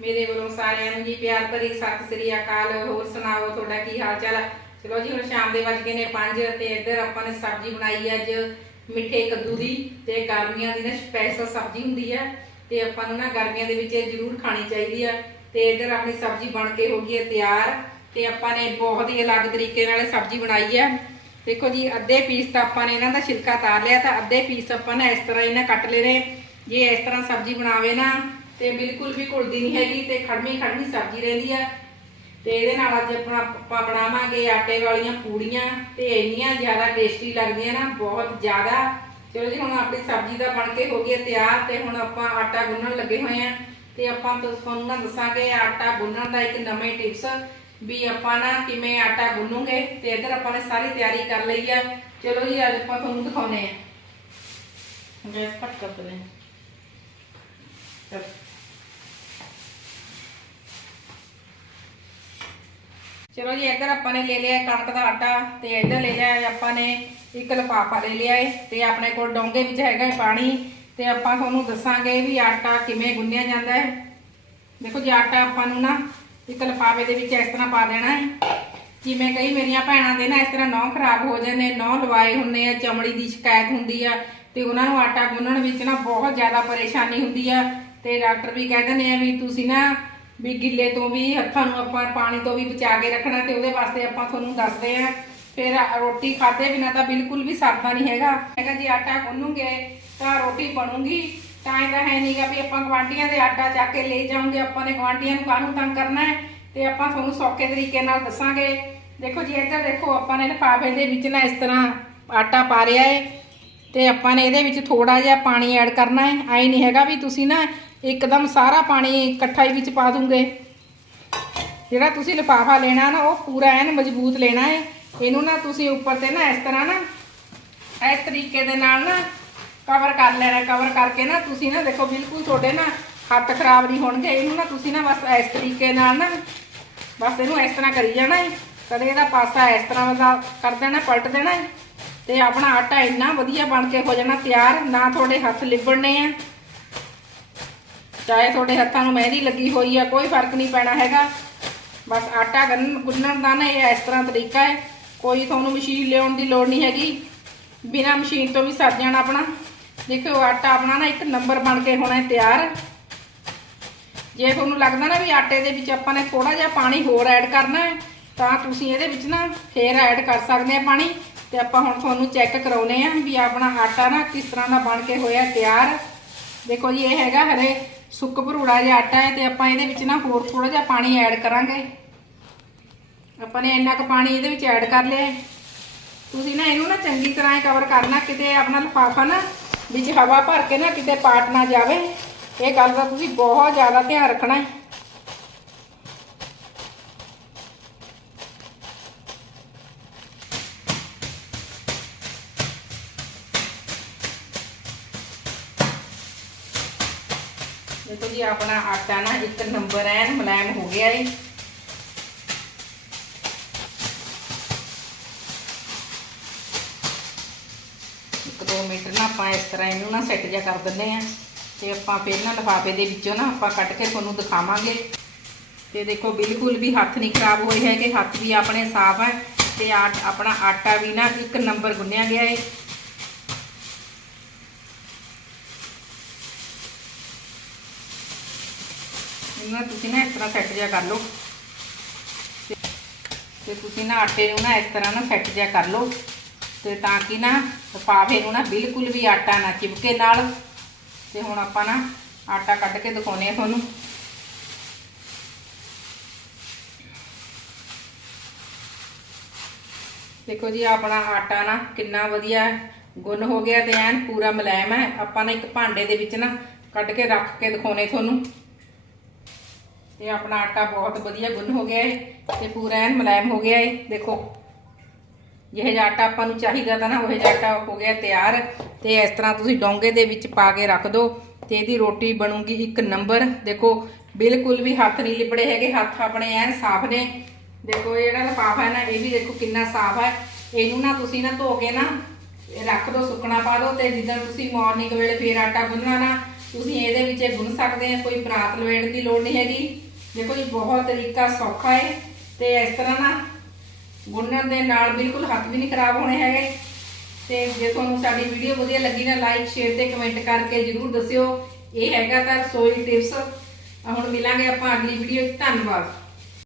ਮੇਰੇ ਵੱਲੋਂ ਸਾਰਿਆਂ ਨੂੰ ਜੀ ਪਿਆਰ ਭਰੀ ਸਤਿ ਸ੍ਰੀ ਅਕਾਲ। ਹੋਰ ਸੁਣਾਓ, ਤੁਹਾਡਾ ਕੀ ਹਾਲ ਚਾਲ ਚਲੋ ਜੀ, ਹੁਣ ਸ਼ਾਮ ਦੇ ਵੱਜ ਗਏ ਨੇ 5 ਤੇ ਇੱਧਰ ਆਪਾਂ ਨੇ ਸਬਜ਼ੀ ਬਣਾਈ ਹੈ ਅੱਜ, ਮਿੱਠੇ ਕੱਦੂ ਦੀ ਤੇ ਗਰਮੀਆਂ ਦੀ ਨਾ ਸਪੈਸ਼ਲ ਸਬਜ਼ੀ ਹੁੰਦੀ ਹੈ ਤੇ ਆਪਾਂ ਨੂੰ ਨਾ ਗਰਮੀਆਂ ਦੇ ਵਿੱਚ ਇਹ ਜ਼ਰੂਰ ਖਾਣੀ ਚਾਹੀਦੀ ਹੈ ਤੇ ਇੱਧਰ ਆਪਣੀ ਸਬਜ਼ੀ ਬਣ ਕੇ ਹੋ ਗਈ ਹੈ ਤਿਆਰ ਤੇ ਆਪਾਂ ਨੇ ਬਹੁਤ ਹੀ ਅਲੱਗ ਤਰੀਕੇ ਨਾਲ ਸਬਜ਼ੀ ਬਣਾਈ ਹੈ। ਦੇਖੋ ਜੀ, ਅੱਧੇ ਪੀਸ ਤਾਂ ਆਪਾਂ ਨੇ ਇਹਨਾਂ ਦਾ ਛਿਲਕਾ ਤਾਰ ਲਿਆ ਤਾਂ ਅੱਧੇ ਪੀਸ ਆਪਾਂ ਨੇ ਇਸ ਤਰ੍ਹਾਂ ਇਹਨਾਂ ਕੱਟ ਲਏ ਨੇ ਜੇ ਇਸ ਤਰ੍ਹਾਂ ਸਬਜ਼ੀ ਬਣਾਵੇ ਨਾ ਤੇ ਬਿਲਕੁਲ ਵੀ ਘੁਲਦੀ ਨਹੀਂ ਹੈਗੀ ਤੇ ਖੜਮੀ ਖੜਮੀ ਸਬਜ਼ੀ ਰਹਿੰਦੀ ਆ। ਤੇ ਇਹਦੇ ਨਾਲ ਅੱਜ ਆਪਣਾ ਆਪਾਂ ਬਣਾਵਾਂਗੇ ਆਟੇ ਵਾਲੀਆਂ ਪੂੜੀਆਂ ਤੇ ਇੰਨੀਆਂ ਜ਼ਿਆਦਾ ਟੇਸਟੀ ਲੱਗਦੀਆਂ ਨਾ, ਬਹੁਤ ਜ਼ਿਆਦਾ। ਚਲੋ ਜੀ, ਹੁਣ ਆਪਣੀ ਸਬਜ਼ੀ ਦਾ ਬਣ ਕੇ ਹੋ ਗਈ ਤਿਆਰ ਤੇ ਹੁਣ ਆਪਾਂ ਆਟਾ ਗੁੰਨਣ ਲੱਗੇ ਹੋਏ ਆ। ਤੇ ਆਪਾਂ ਤੁਹਾਨੂੰ ਨਾ ਦੱਸਾਂਗੇ ਆਟਾ ਗੁੰਨਣ ਦਾ ਇੱਕ ਨਵੇਂ ਟਿਪਸ ਵੀ ਆਪਾਂ ਨਾ ਕਿਵੇਂ ਆਟਾ ਗੁੰਨੂਗੇ ਤੇ ਇੱਧਰ ਆਪਾਂ ਨੇ ਸਾਰੀ ਤਿਆਰੀ ਕਰ ਲਈ ਆ। ਚਲੋ ਜੀ, ਅੱਜ ਆਪਾਂ ਤੁਹਾਨੂੰ ਦਿਖਾਉਨੇ ਆ। ਗੈਸ ਕੱਟ ਕਰ ਦਿੰਦੇ ਹਾਂ ਚਲੋ। ਜੀ, ਇੱਧਰ ਆਪਾਂ ਨੇ ਲੈ ਲਿਆ ਕਣਕ ਦਾ ਆਟਾ ਤੇ ਇੱਧਰ ਲੈ ਲਿਆ ਆਪਾਂ ਨੇ ਇੱਕ ਲਫਾਫਾ ਲੈ ਲਿਆ ਏ ਤੇ ਆਪਣੇ ਕੋਲ ਡੋਂਗੇ ਵਿੱਚ ਹੈਗਾ ਏ ਪਾਣੀ ਤੇ ਆਪਾਂ ਤੁਹਾਨੂੰ ਦੱਸਾਂਗੇ ਵੀ ਆਟਾ ਕਿਵੇਂ ਗੁੰਨਿਆ ਜਾਂਦਾ ਹੈ ਦੇਖੋ ਜੀ, ਆਟਾ ਆਪਾਂ ਨੂੰ ਨਾ ਇੱਕ ਲਫਾਫੇ ਦੇ ਵਿੱਚ ਇਸ ਤਰ੍ਹਾਂ ਪਾ ਦੇਣਾ ਹੈ ਜਿਵੇਂ ਕਈ ਮੇਰੀਆਂ ਭੈਣਾਂ ਦੇ ਨਾ ਇਸ ਤਰ੍ਹਾਂ ਨਹੁੰ ਖਰਾਬ ਹੋ ਜਾਂਦੇ ਨਹੁੰ ਲਵਾਏ ਹੁੰਦੇ ਆ, ਚਮੜੀ ਦੀ ਸ਼ਿਕਾਇਤ ਹੁੰਦੀ ਆ ਤੇ ਉਹਨਾਂ ਨੂੰ ਆਟਾ ਗੁੰਨਣ ਵਿੱਚ ਨਾ ਬਹੁਤ ਜ਼ਿਆਦਾ ਪਰੇਸ਼ਾਨੀ ਹੁੰਦੀ ਆ ਤੇ ਡਾਕਟਰ ਵੀ ਕਹਿ ਦਿੰਦੇ ਆ ਵੀ ਤੁਸੀਂ ਨਾ ਵੀ ਗਿੱਲੇ ਤੋਂ ਵੀ, ਹੱਥਾਂ ਨੂੰ ਆਪਾਂ ਪਾਣੀ ਤੋਂ ਵੀ ਬਚਾ ਕੇ ਰੱਖਣਾ ਤੇ ਉਹਦੇ ਵਾਸਤੇ ਆਪਾਂ ਤੁਹਾਨੂੰ ਦੱਸਦੇ ਆ ਫਿਰ ਰੋਟੀ ਖਾਦੇ ਬਿਨਾ ਤਾਂ ਬਿਲਕੁਲ ਵੀ ਸਰਦਾ ਨਹੀਂ ਹੈਗਾ। ਹੈਗਾ ਜੀ ਆਟਾ ਗੁੰਨੂਗੇ ਤਾਂ ਰੋਟੀ ਬਣੂਗੀ। ਤਾਂ ਇਹ ਤਾਂ ਹੈ ਨਹੀਂਗਾ ਵੀ ਆਪਾਂ ਗਵਾਂਡੀਆਂ ਦੇ ਆਟਾ ਚੱਕ ਕੇ ਲੈ ਜਾਵਾਂਗੇ ਆਪਾਂ ਨੇ ਗਵਾਂਡੀਆਂ ਨੂੰ ਕਾਹਨੂੰ ਤੰਗ ਕਰਨਾ ਹੈ? ਤੇ ਆਪਾਂ ਤੁਹਾਨੂੰ ਸੌਖੇ ਤਰੀਕੇ ਨਾਲ ਦੱਸਾਂਗੇ। ਦੇਖੋ ਜੀ, ਇੱਧਰ ਦੇਖੋ, ਆਪਾਂ ਨੇ ਲਿਫਾਫੇ ਦੇ ਵਿੱਚ ਨਾ ਇਸ ਤਰ੍ਹਾਂ ਆਟਾ ਪਾ ਰਿਆ ਹੈ। ਤੇ ਆਪਾਂ ਨੇ ਇਹਦੇ ਵਿੱਚ ਥੋੜਾ ਜਿਹਾ ਪਾਣੀ ਐਡ ਕਰਨਾ ਹੈ। ਐ ਨਹੀਂ ਹੈਗਾ ਵੀ ਤੁਸੀਂ ਨਾ ਇੱਕਦਮ ਸਾਰਾ ਪਾਣੀ ਇਕੱਠਾ ਹੀ ਵਿੱਚ ਪਾ ਦੂੰਗੇ। ਜਿਹੜਾ ਤੁਸੀਂ ਲਿਫਾਫਾ ਲੈਣਾ ਨਾ, ਉਹ ਪੂਰਾ ਐਨ ਮਜ਼ਬੂਤ ਲੈਣਾ ਹੈ। ਇਹਨੂੰ ਨਾ ਤੁਸੀਂ ਉੱਪਰ ਤੇ ਨਾ ਇਸ ਤਰ੍ਹਾਂ ਨਾ, ਇਸ ਤਰੀਕੇ ਦੇ ਨਾਲ ਨਾ ਕਵਰ ਕਰ ਲੈਣਾ ਕਵਰ ਕਰਕੇ ਨਾ ਤੁਸੀਂ ਨਾ ਦੇਖੋ ਬਿਲਕੁਲ ਤੁਹਾਡੇ ਨਾ ਹੱਥ ਖਰਾਬ ਨਹੀਂ ਹੋਣਗੇ। ਇਹਨੂੰ ਨਾ ਤੁਸੀਂ ਨਾ ਬਸ ਇਸ ਤਰੀਕੇ ਨਾਲ ਨਾ, ਬਸ ਇਹਨੂੰ ਇਸ ਤਰ੍ਹਾਂ ਕਰੀ ਜਾਣਾ ਹੈ। ਕਦੇ ਇਹਦਾ ਪਾਸਾ ਇਸ ਤਰ੍ਹਾਂ ਦਾ ਕਰ ਦੇਣਾ, ਪਲਟ ਦੇਣਾ ਹੈ। ਤੇ ਆਪਣਾ ਆਟਾ ਇੰਨਾ ਵਧੀਆ ਬਣ ਕੇ ਹੋ ਜਾਣਾ ਤਿਆਰ, ਨਾ ਤੁਹਾਡੇ ਹੱਥ ਲਿਬੜਨੇ ਆ। ਚਾਹੇ ਤੁਹਾਡੇ ਹੱਥਾਂ ਨੂੰ ਮਹਿੰਦੀ ਲੱਗੀ ਹੋਈ ਆ, ਕੋਈ ਫ਼ਰਕ ਨਹੀਂ ਪੈਣਾ ਹੈਗਾ। ਬਸ ਆਟਾ ਗੁੰਨ- ਗੁੰਨਣ ਦਾ ਨਾ ਇਹ ਇਸ ਤਰ੍ਹਾਂ ਤਰੀਕਾ ਹੈ। ਕੋਈ ਤੁਹਾਨੂੰ ਮਸ਼ੀਨ ਲਿਆਉਣ ਦੀ ਲੋੜ ਨਹੀਂ ਹੈਗੀ। ਬਿਨਾ ਮਸ਼ੀਨ ਤੋਂ ਵੀ ਸਰ ਜਾਣਾ ਆਪਣਾ। ਦੇਖੋ ਆਟਾ ਆਪਣਾ ਨਾ ਇੱਕ ਨੰਬਰ ਬਣ ਕੇ ਹੋਣਾ ਤਿਆਰ। ਜੇ ਤੁਹਾਨੂੰ ਲੱਗਦਾ ਨਾ ਵੀ ਆਟੇ ਦੇ ਵਿੱਚ ਆਪਾਂ ਨੇ ਥੋੜਾ ਜਿਹਾ ਪਾਣੀ ਹੋਰ ਐਡ ਕਰਨਾ ਹੈ, ਤਾਂ ਤੁਸੀਂ ਇਹਦੇ ਵਿੱਚ ਨਾ ਫੇਰ ਐਡ ਕਰ ਸਕਦੇ ਆ ਪਾਣੀ। ਤੇ ਆਪਾਂ ਹੁਣ ਤੁਹਾਨੂੰ ਚੈੱਕ ਕਰਾਉਨੇ ਆ ਵੀ ਆਪਣਾ ਆਟਾ ਨਾ ਕਿਸ ਤਰ੍ਹਾਂ ਦਾ ਬਣ ਕੇ ਹੋਇਆ ਤਿਆਰ। ਦੇਖੋ ਜੀ, ਇਹ ਹੈਗਾ ਹਰੇ ਸੁੱਕ ਭਰੂੜਾ ਜਿਹਾ ਆਟਾ ਹੈ ਤੇ ਆਪਾਂ ਇਹਦੇ ਵਿੱਚ ਨਾ ਹੋਰ ਥੋੜਾ ਜਿਹਾ ਪਾਣੀ ਐਡ ਕਰਾਂਗੇ। ਆਪਾਂ ਨੇ ਇੰਨਾ ਕੁ ਪਾਣੀ ਇਹਦੇ ਵਿੱਚ ਐਡ ਕਰ ਲਿਆ ਤੁਸੀਂ ਨਾ ਇਹਨੂੰ ਨਾ ਚੰਗੀ ਤਰ੍ਹਾਂ ਕਵਰ ਕਰਨਾ, ਕਿਤੇ ਆਪਣਾ ਲਿਫਾਫਾ ਨਾ ਵਿੱਚ ਹਵਾ ਭਰ ਕੇ ਨਾ ਕਿਤੇ ਪਾਟ ਨਾ ਜਾਵੇ। ਇਹ ਗੱਲ ਦਾ ਤੁਸੀਂ ਬਹੁਤ ਜ਼ਿਆਦਾ ਧਿਆਨ ਰੱਖਣਾ ਹੈ। ਦੇਖੋ ਜੀ, ਆਪਣਾ ਆਟਾ ਨਾ ਇੱਕ ਨੰਬਰ ਐਨ ਮੁਲਾਇਮ ਹੋ ਗਿਆ ਏ ਇੱਕ ਦੋ ਮਿੰਟ ਨਾ ਆਪਾਂ ਇਸ ਤਰ੍ਹਾਂ ਇਹਨੂੰ ਨਾ ਸੈੱਟ ਜਿਹਾ ਕਰ ਦਿੰਦੇ ਆ ਤੇ ਆਪਾਂ ਫਿਰ ਨਾ ਲਿਫਾਫੇ ਦੇ ਵਿੱਚੋਂ ਨਾ ਆਪਾਂ ਕੱਟ ਕੇ ਤੁਹਾਨੂੰ ਦਿਖਾਵਾਂਗੇ। ਤੇ ਦੇਖੋ, ਬਿਲਕੁਲ ਵੀ ਹੱਥ ਨਹੀਂ ਖਰਾਬ ਹੋਏ ਹੈਗੇ, ਹੱਥ ਵੀ ਆਪਣੇ ਸਾਫ਼ ਹੈ ਤੇ ਆਪਣਾ ਆਟਾ ਵੀ ਨਾ ਇੱਕ ਨੰਬਰ ਗੁੰਨਿਆ ਗਿਆ ਏ। ਇਹਨਾਂ ਤੁਸੀਂ ਨਾ ਇਸ ਤਰ੍ਹਾਂ ਸੈੱਟ ਜਿਹਾ ਕਰ ਲਓ। ਤੇ- ਤੁਸੀਂ ਨਾ ਆਟੇ ਨੂੰ ਨਾ ਇਸ ਤਰ੍ਹਾਂ ਨਾ ਸੈੱਟ ਜਿਹਾ ਕਰ ਲਓ। ਤੇ ਤਾਂ ਕਿ ਨਾ ਲਿਫਾਫੇ ਨੂੰ ਨਾ ਬਿਲਕੁਲ ਵੀ ਆਟਾ ਨਾ ਚਿਪਕੇ ਨਾਲ। ਤੇ ਹੁਣ ਆਪਾਂ ਨਾ ਆਟਾ ਕੱਢ ਕੇ ਦਿਖਾਉਨੇ ਆ ਤੁਹਾਨੂੰ। ਦੇਖੋ ਜੀ, ਆਪਣਾ ਆਟਾ ਨਾ ਕਿੰਨਾ ਵਧੀਆ ਗੁੰਨ ਹੋ ਗਿਆ ਤੇ ਐਨ ਪੂਰਾ ਮੁਲਾਇਮ ਹੈ। ਆਪਾਂ ਨੇ ਇੱਕ ਭਾਂਡੇ ਦੇ ਵਿੱਚ ਨਾ ਕੱਢ ਕੇ ਰੱਖ ਕੇ ਦਿਖਾਉਨੇ ਤੁਹਾਨੂੰ। ਤੇ ਆਪਣਾ ਆਟਾ ਬਹੁਤ ਵਧੀਆ ਗੁੰਨ ਹੋ ਗਿਆ ਏ ਤੇ ਪੂਰਾ ਐਨ ਮੁਲਾਇਮ ਹੋ ਗਿਆ ਏ, ਦੇਖੋ। ਜਿਹੇ ਜਿਹਾ ਆਟਾ ਆਪਾਂ ਨੂੰ ਚਾਹੀਦਾ ਤਾਂ ਨਾ, ਉਹ ਜਿਹਾ ਆਟਾ ਹੋ ਗਿਆ ਤਿਆਰ। ਤੇ ਇਸ ਤਰ੍ਹਾਂ ਤੁਸੀਂ ਡੋਂਗੇ ਦੇ ਵਿੱਚ ਪਾ ਕੇ ਰੱਖ ਦਿਓ ਤੇ ਇਹਦੀ ਰੋਟੀ ਬਣੂਗੀ ਇੱਕ ਨੰਬਰ। ਦੇਖੋ, ਬਿਲਕੁਲ ਵੀ ਹੱਥ ਨਹੀਂ ਲਿਪੜੇ ਹੈਗੇ, ਹੱਥ ਆਪਣੇ ਐਨ ਸਾਫ਼ ਨੇ। ਦੇਖੋ, ਇਹ ਜਿਹੜਾ ਲਿਫਾਫਾ ਹੈ ਨਾ, ਇਹ ਵੀ ਦੇਖੋ ਕਿੰਨਾ ਸਾਫ਼ ਹੈ। ਇਹਨੂੰ ਨਾ ਤੁਸੀਂ ਨਾ ਧੋ ਕੇ ਨਾ ਰੱਖ ਦਿਓ ਸੁੱਕਣਾ ਪਾ ਦਿਓ ਤੇ ਜਿੱਦਾਂ ਤੁਸੀਂ ਮਾਰਨਿੰਗ ਵੇਲੇ ਫੇਰ ਆਟਾ ਗੁੰਨਣਾ ਨਾ, ਤੁਸੀਂ ਇਹਦੇ ਵਿੱਚ ਇਹ ਗੁੰਨ ਸਕਦੇ ਆ, ਕੋਈ ਪਰਾਤ ਲਵੇੜਨ ਦੀ ਲੋੜ ਨਹੀਂ ਹੈਗੀ। ਦੇਖੋ ਜੀ, ਬਹੁਤ ਤਰੀਕਾ ਸੌਖਾ ਹੈ ਤੇ ਇਸ ਤਰ੍ਹਾਂ ਨਾ ਗੁੰਨਣ ਦੇ ਨਾਲ ਬਿਲਕੁਲ ਹੱਥ ਵੀ ਨਹੀਂ ਖਰਾਬ ਹੋਣੇ ਹੈਗੇ। ਤੇ ਜੇ ਤੁਹਾਨੂੰ ਸਾਡੀ ਵੀਡੀਓ ਵਧੀਆ ਲੱਗੀ ਨਾ ਲਾਈਕ ਸ਼ੇਅਰ ਤੇ ਕਮੈਂਟ ਕਰਕੇ ਜਰੂਰ ਦੱਸਿਓ। ਇਹ ਹੈਗਾ ਤਾਂ ਰਸੋਈ ਟਿਪਸ ਹੁਣ ਮਿਲਾਂਗੇ ਆਪਾਂ ਅਗਲੀ ਵੀਡੀਓ 'ਚ। ਧੰਨਵਾਦ।